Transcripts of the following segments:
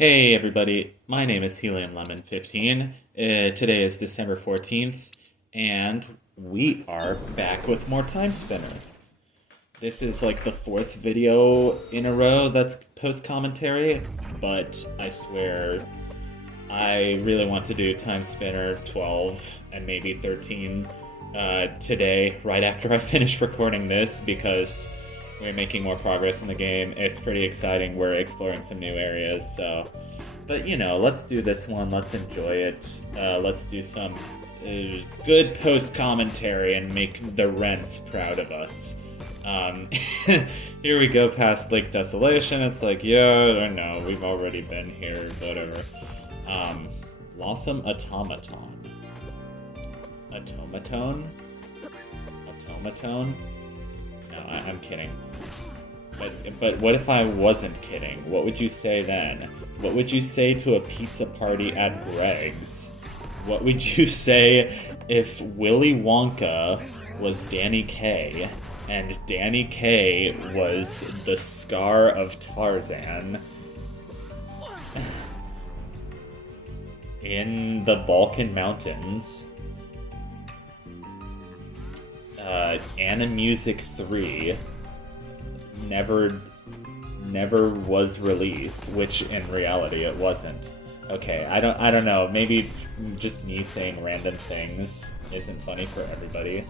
Hey everybody, my name is Helium1115. Today is December 14th, and we are back with more Timespinner. This is like the fourth video in a row that's post-commentary, but I swear I really want to do Timespinner 12 and maybe 13 today, right after I finish recording this, because we're making more progress in the game. It's pretty exciting. We're exploring some new areas, so... But, you know, let's do this one. Let's enjoy it. Let's do some good post-commentary and make the Rents proud of us. Here we go past Lake Desolation. It's like, yeah, I know, we've already been here, whatever. Blossom Automaton. Automaton? Automaton? No, I'm kidding. But what if I wasn't kidding? What would you say then? What would you say to a pizza party at Greg's? What would you say if Willy Wonka was Danny Kaye and Danny Kaye was the Scar of Tarzan in the Balkan Mountains? Animusic 3 never was released, which in reality it wasn't. Okay, I don't know, maybe just me saying random things isn't funny for everybody.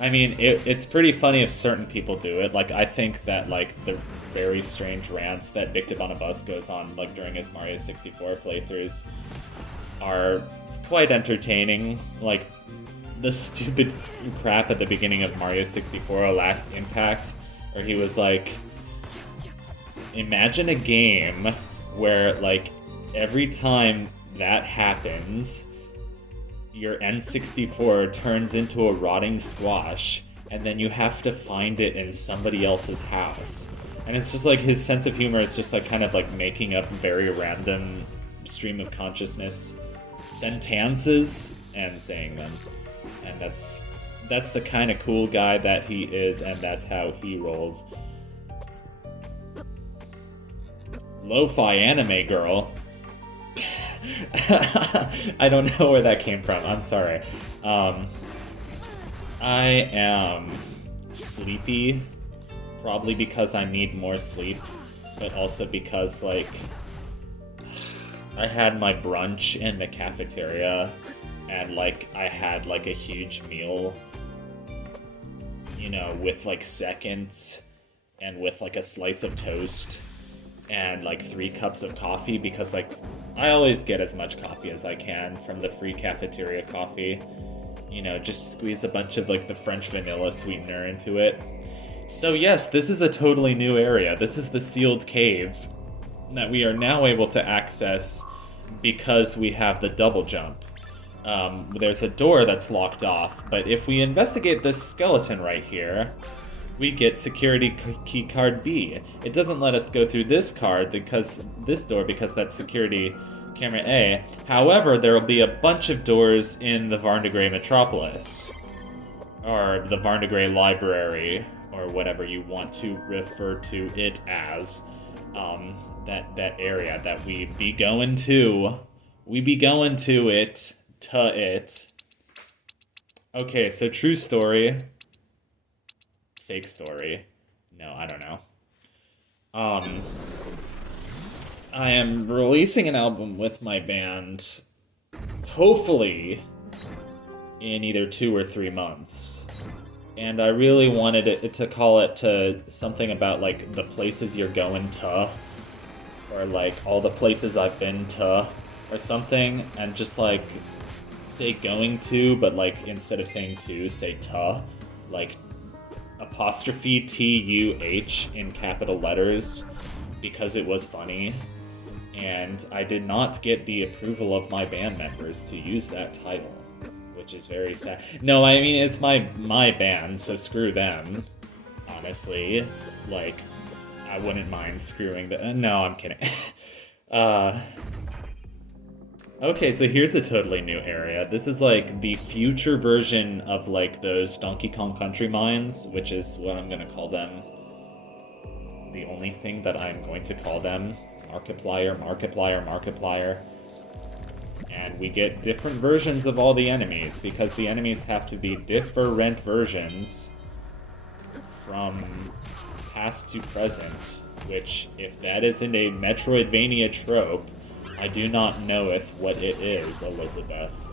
I mean, it's pretty funny if certain people do it. Like, I think that, like, the very strange rants that Victiv on a Bus goes on, like, during his Mario 64 playthroughs are quite entertaining. Like, the stupid crap at the beginning of Mario 64, Last Impact, where he was like, imagine a game where, like, every time that happens, your N64 turns into a rotting squash, and then you have to find it in somebody else's house. And it's just like, his sense of humor is just like kind of like making up very random stream of consciousness sentences and saying them. And that's the kind of cool guy that he is, and that's how he rolls. Lo-fi anime girl. I don't know where that came from. I'm sorry. I am sleepy, probably because I need more sleep, but also because, like, I had my brunch in the cafeteria, and, like, I had, like, a huge meal, you know, with, like, seconds, and with, like, a slice of toast, and, like, 3 cups of coffee, because, like, I always get as much coffee as I can from the free cafeteria coffee. You know, just squeeze a bunch of, like, the French vanilla sweetener into it. So yes, this is a totally new area. This is the sealed caves that we are now able to access because we have the double jump. There's a door that's locked off, but if we investigate this skeleton right here, we get security key card B. It doesn't let us go through this door because that's security camera A. However, there will be a bunch of doors in the Varnagray Metropolis, or the Varnagray Library, or whatever you want to refer to it as. That area that we be going to. We be going to it. Okay, so true story. Fake story. No, I don't know. I am releasing an album with my band, hopefully in either 2 or 3 months. And I really wanted it to call it to something about, like, the places you're going to, or, like, all the places I've been to, or something, and just, like, say going to, but, like, instead of saying to, say to, like, apostrophe T-U-H in capital letters, because it was funny, and I did not get the approval of my band members to use that title, which is very sad. No, I mean, it's my band, so screw them, honestly. Like, I wouldn't mind screwing the... No, I'm kidding. Okay, so here's a totally new area. This is, like, the future version of, like, those Donkey Kong Country mines, which is what I'm gonna call them. The only thing that I'm going to call them Markiplier, Markiplier, Markiplier. And we get different versions of all the enemies, because the enemies have to be different versions from past to present, which, if that isn't a Metroidvania trope, I do not know what it is, Elizabeth.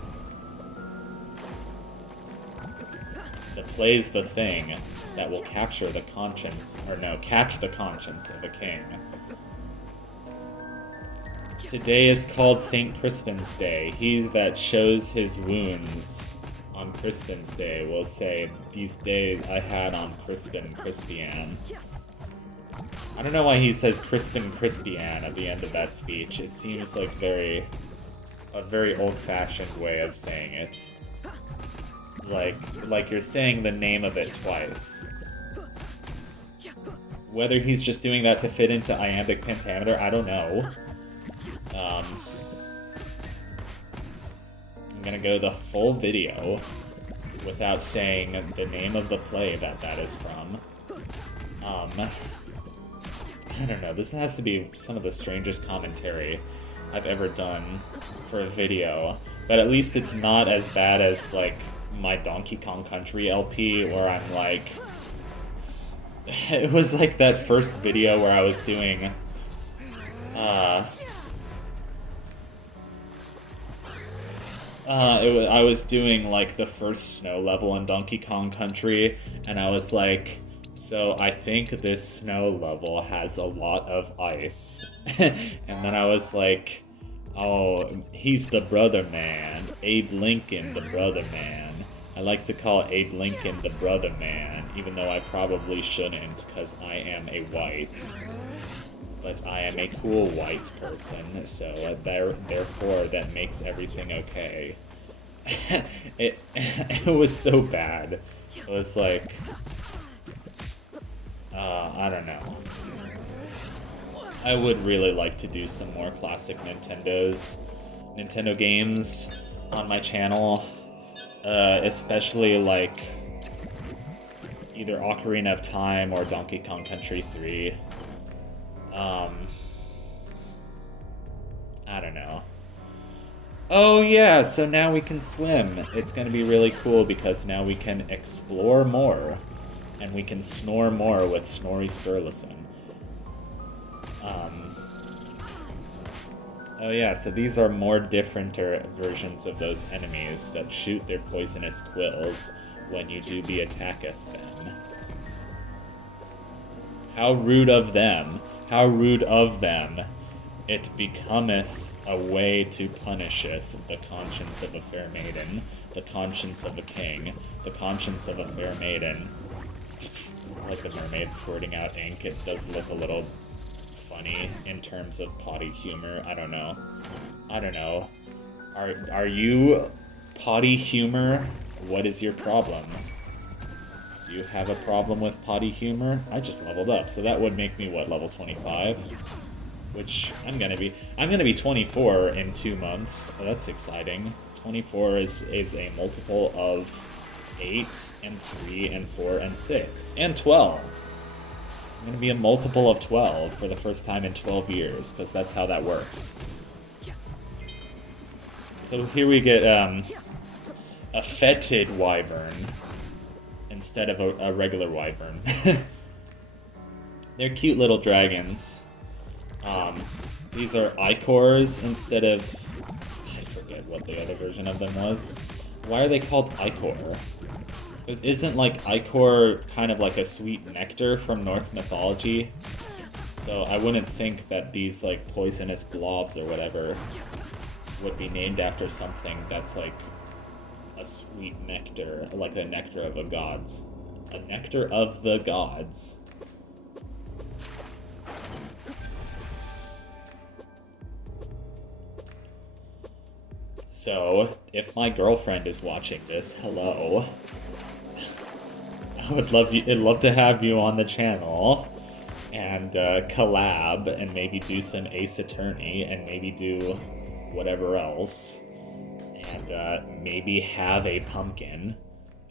That plays the thing that will capture the conscience, or no, catch the conscience of a king. Today is called St. Crispin's Day. He that shows his wounds on Crispin's Day will say, these days I had on Crispin Crispian. I don't know why he says Crispin Crispian at the end of that speech. It seems like a very old-fashioned way of saying it. Like you're saying the name of it twice. Whether he's just doing that to fit into iambic pentameter, I don't know. I'm gonna go the full video without saying the name of the play that is from. I don't know, this has to be some of the strangest commentary I've ever done for a video, but at least it's not as bad as, like, my Donkey Kong Country LP, where I'm like... It was like that first video where I was doing... I was doing, like, the first snow level in Donkey Kong Country, and I was like, so I think this snow level has a lot of ice. And then I was like, oh, he's the brother man. Abe Lincoln, the brother man. I like to call Abe Lincoln the brother man, even though I probably shouldn't, because I am a white. But I am a cool white person, so therefore that makes everything okay. It was so bad. It was like... I don't know. I would really like to do some more classic Nintendo games on my channel. Especially, like, either Ocarina of Time or Donkey Kong Country 3. I don't know. Oh yeah, so now we can swim. It's gonna be really cool because now we can explore more. And we can snore more with Snorri Sturluson. Oh yeah, so these are more different versions of those enemies that shoot their poisonous quills when you do be attacketh them. How rude of them! How rude of them! It becometh a way to punisheth the conscience of a fair maiden, the conscience of a king, the conscience of a fair maiden. Like the mermaid squirting out ink, it does look a little funny in terms of potty humor. I don't know. I don't know. Are you potty humor? What is your problem? Do you have a problem with potty humor? I just leveled up, so that would make me, what, level 25? Which I'm gonna be 24 in 2 months. Oh, that's exciting. 24 is a multiple of 8, and 3, and 4, and 6, and 12. I'm gonna be a multiple of 12 for the first time in 12 years, because that's how that works. So here we get, a fetid wyvern, instead of a regular wyvern. They're cute little dragons. These are Icors instead of... I forget what the other version of them was. Why are they called Icor? Because isn't, like, Icor kind of like a sweet nectar from Norse mythology? So I wouldn't think that these, like, poisonous blobs or whatever would be named after something that's, like, a sweet nectar, like a nectar of the gods. A nectar of the gods. So, if my girlfriend is watching this, hello. I'd love to have you on the channel and collab and maybe do some Ace Attorney and maybe do whatever else and maybe have a pumpkin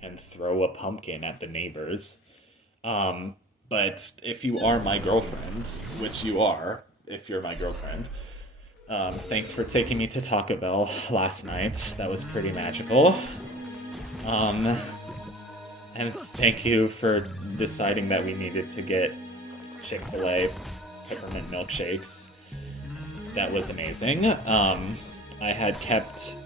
and throw a pumpkin at the neighbors. But if you are my girlfriend, which you are, if you're my girlfriend. Thanks for taking me to Taco Bell last night. That was pretty magical. And thank you for deciding that we needed to get Chick-fil-A peppermint milkshakes. That was amazing. I had kept,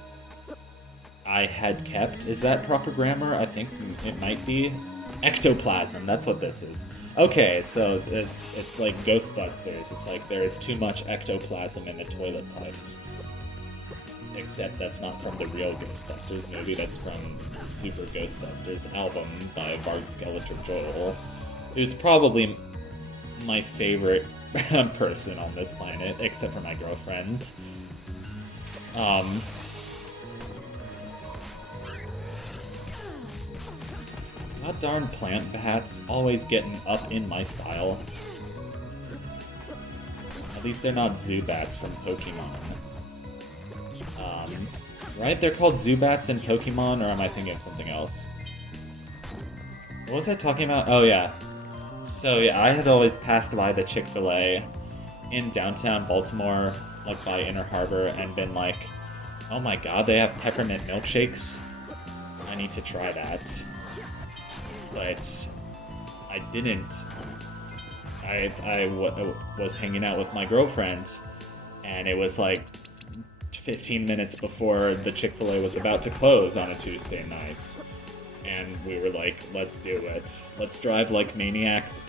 is that proper grammar? I think it might be. Ectoplasm, that's what this is. Okay, so it's like Ghostbusters. It's like there is too much ectoplasm in the toilet pipes. Except that's not from the real Ghostbusters movie, that's from the Super Ghostbusters album by Bart Skeletor Joel, who's probably my favorite person on this planet, except for my girlfriend. God darn plant bats, always getting up in my style. At least they're not Zubats from Pokemon. Right? They're called Zubats in Pokemon, or am I thinking of something else? What was I talking about? Oh, yeah. So, yeah, I had always passed by the Chick-fil-A in downtown Baltimore, like by Inner Harbor, and been like, oh my god, they have peppermint milkshakes? I need to try that. But I didn't. I was hanging out with my girlfriend, and it was like 15 minutes before the Chick-fil-A was about to close on a Tuesday night. And we were like, let's do it. Let's drive like maniacs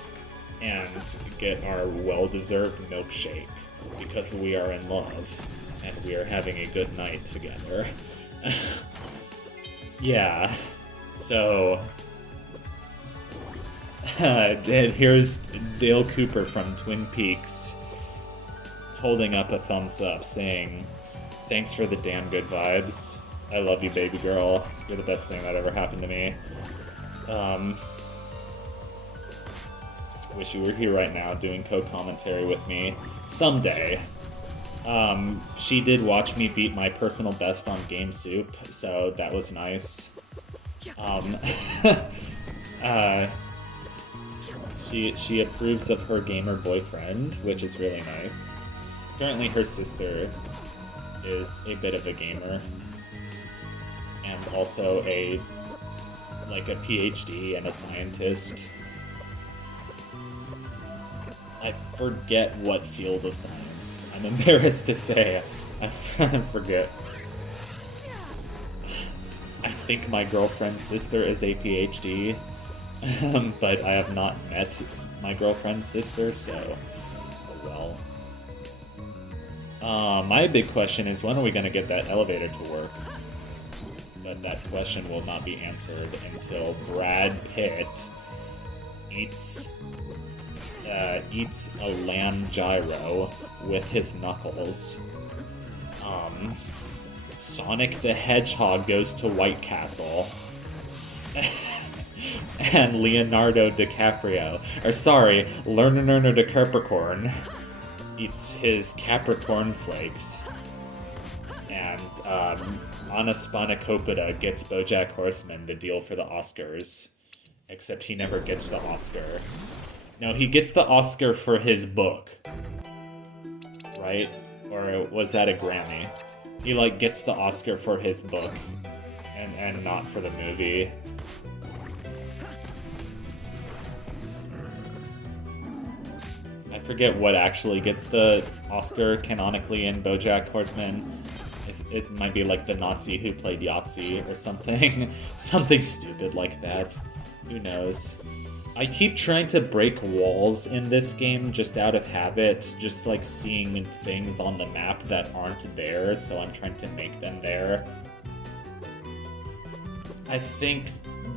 and get our well-deserved milkshake, because we are in love, and we are having a good night together. Yeah, so... here's Dale Cooper from Twin Peaks holding up a thumbs up saying, thanks for the damn good vibes. I love you, baby girl. You're the best thing that ever happened to me. Wish you were here right now doing co-commentary with me. Someday. She did watch me beat my personal best on Game Soup, so that was nice. She approves of her gamer boyfriend, which is really nice. Apparently her sister is a bit of a gamer. And also a PhD and a scientist. I forget what field of science. I'm embarrassed to say. I forget. I think my girlfriend's sister is a PhD. But I have not met my girlfriend's sister, so oh well. My big question is, when are we gonna get that elevator to work? But that question will not be answered until Brad Pitt eats a lamb gyro with his knuckles. Sonic the Hedgehog goes to White Castle. And Leonardo DiCaprio, Leonardo DiCapricorn eats his Capricorn flakes. And Anna Spanakopita gets BoJack Horseman the deal for the Oscars. Except he never gets the Oscar. No, he gets the Oscar for his book. Right? Or was that a Grammy? He, gets the Oscar for his book. And not for the movie. I forget what actually gets the Oscar canonically in BoJack Horseman. It might be like the Nazi who played Yahtzee or something. Something stupid like that. Who knows? I keep trying to break walls in this game just out of habit, just seeing things on the map that aren't there, so I'm trying to make them there. I think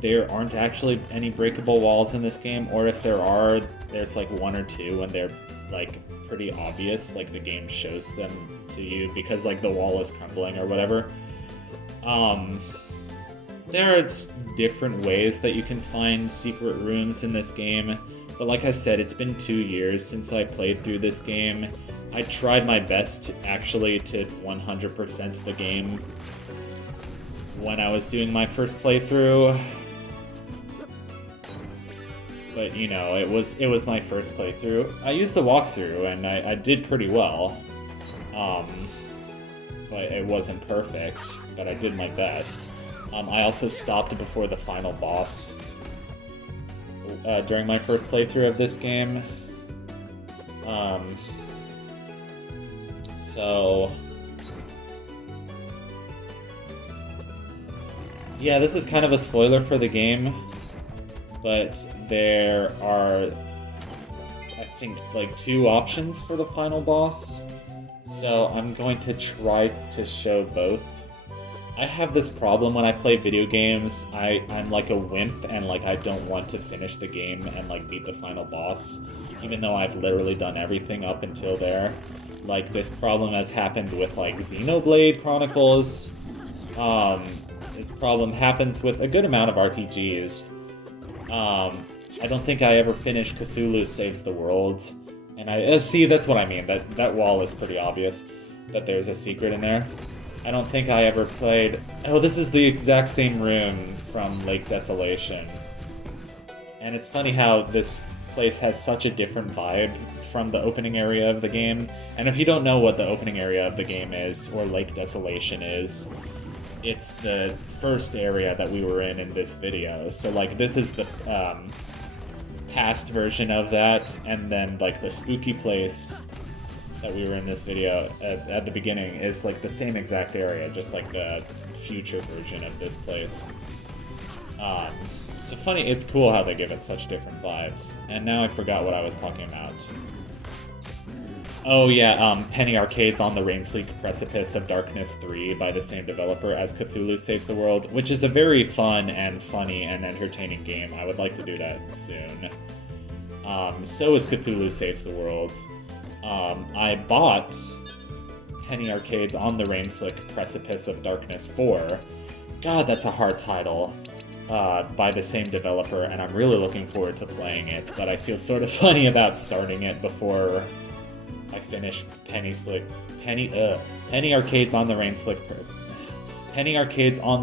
there aren't actually any breakable walls in this game, or if there are, there's one or two and they're pretty obvious, the game shows them to you because the wall is crumbling or whatever. There's different ways that you can find secret rooms in this game, but like I said, it's been 2 years since I played through this game. I tried my best actually to 100% the game when I was doing my first playthrough. But, you know, it was my first playthrough. I used the walkthrough, and I did pretty well. But it wasn't perfect, but I did my best. I also stopped before the final boss during my first playthrough of this game. So... yeah, this is kind of a spoiler for the game, but there are, I think, like 2 options for the final boss. So I'm going to try to show both. I have this problem when I play video games. I'm like a wimp, and like I don't want to finish the game and like beat the final boss, even though I've literally done everything up until there. Like, this problem has happened with like Xenoblade Chronicles. This problem happens with a good amount of RPGs. I don't think I ever finished Cthulhu Saves the World. And I see, that's what I mean. That wall is pretty obvious, that there's a secret in there. I don't think I ever played... oh, this is the exact same room from Lake Desolation. And it's funny how this place has such a different vibe from the opening area of the game. And if you don't know what the opening area of the game is, or Lake Desolation is, it's the first area that we were in this video. So, like, this is the past version of that, and then, like, the spooky place that we were in this video at the beginning is, like, the same exact area, just like the future version of this place. So funny, it's cool how they give it such different vibes. And now I forgot what I was talking about. Oh yeah, Penny Arcade's on the Rainsleek Precipice of Darkness 3 by the same developer as Cthulhu Saves the World, which is a very fun and funny and entertaining game. I would like to do that soon. So is Cthulhu Saves the World. I bought Penny Arcade's On the Rainsleek Precipice of Darkness 4. God, that's a hard title. By the same developer, and I'm really looking forward to playing it, but I feel sort of funny about starting it before I finish Penny Arcade's on the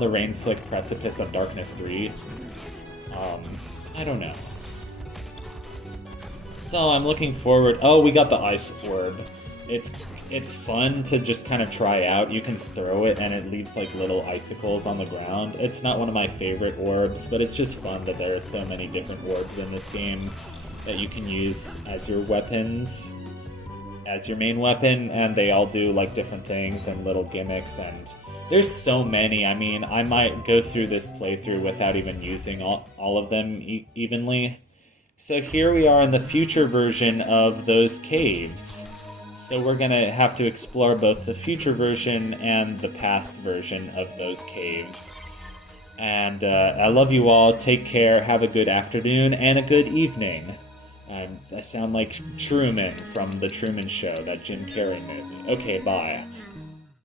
Rainsleek Precipice of Darkness 3. I don't know. So I'm looking forward. Oh, we got the ice orb. It's fun to just kind of try out. You can throw it and it leaves like little icicles on the ground. It's not one of my favorite orbs, but it's just fun that there are so many different orbs in this game that you can use as your weapons, as your main weapon, and they all do like different things and little gimmicks, and there's so many. I mean, I might go through this playthrough without even using all of them evenly. So here we are in the future version of those caves. So we're gonna have to explore both the future version and the past version of those caves. And I love you all. Take care. Have a good afternoon and a good evening. I sound like Truman from The Truman Show, that Jim Carrey movie. Okay, bye.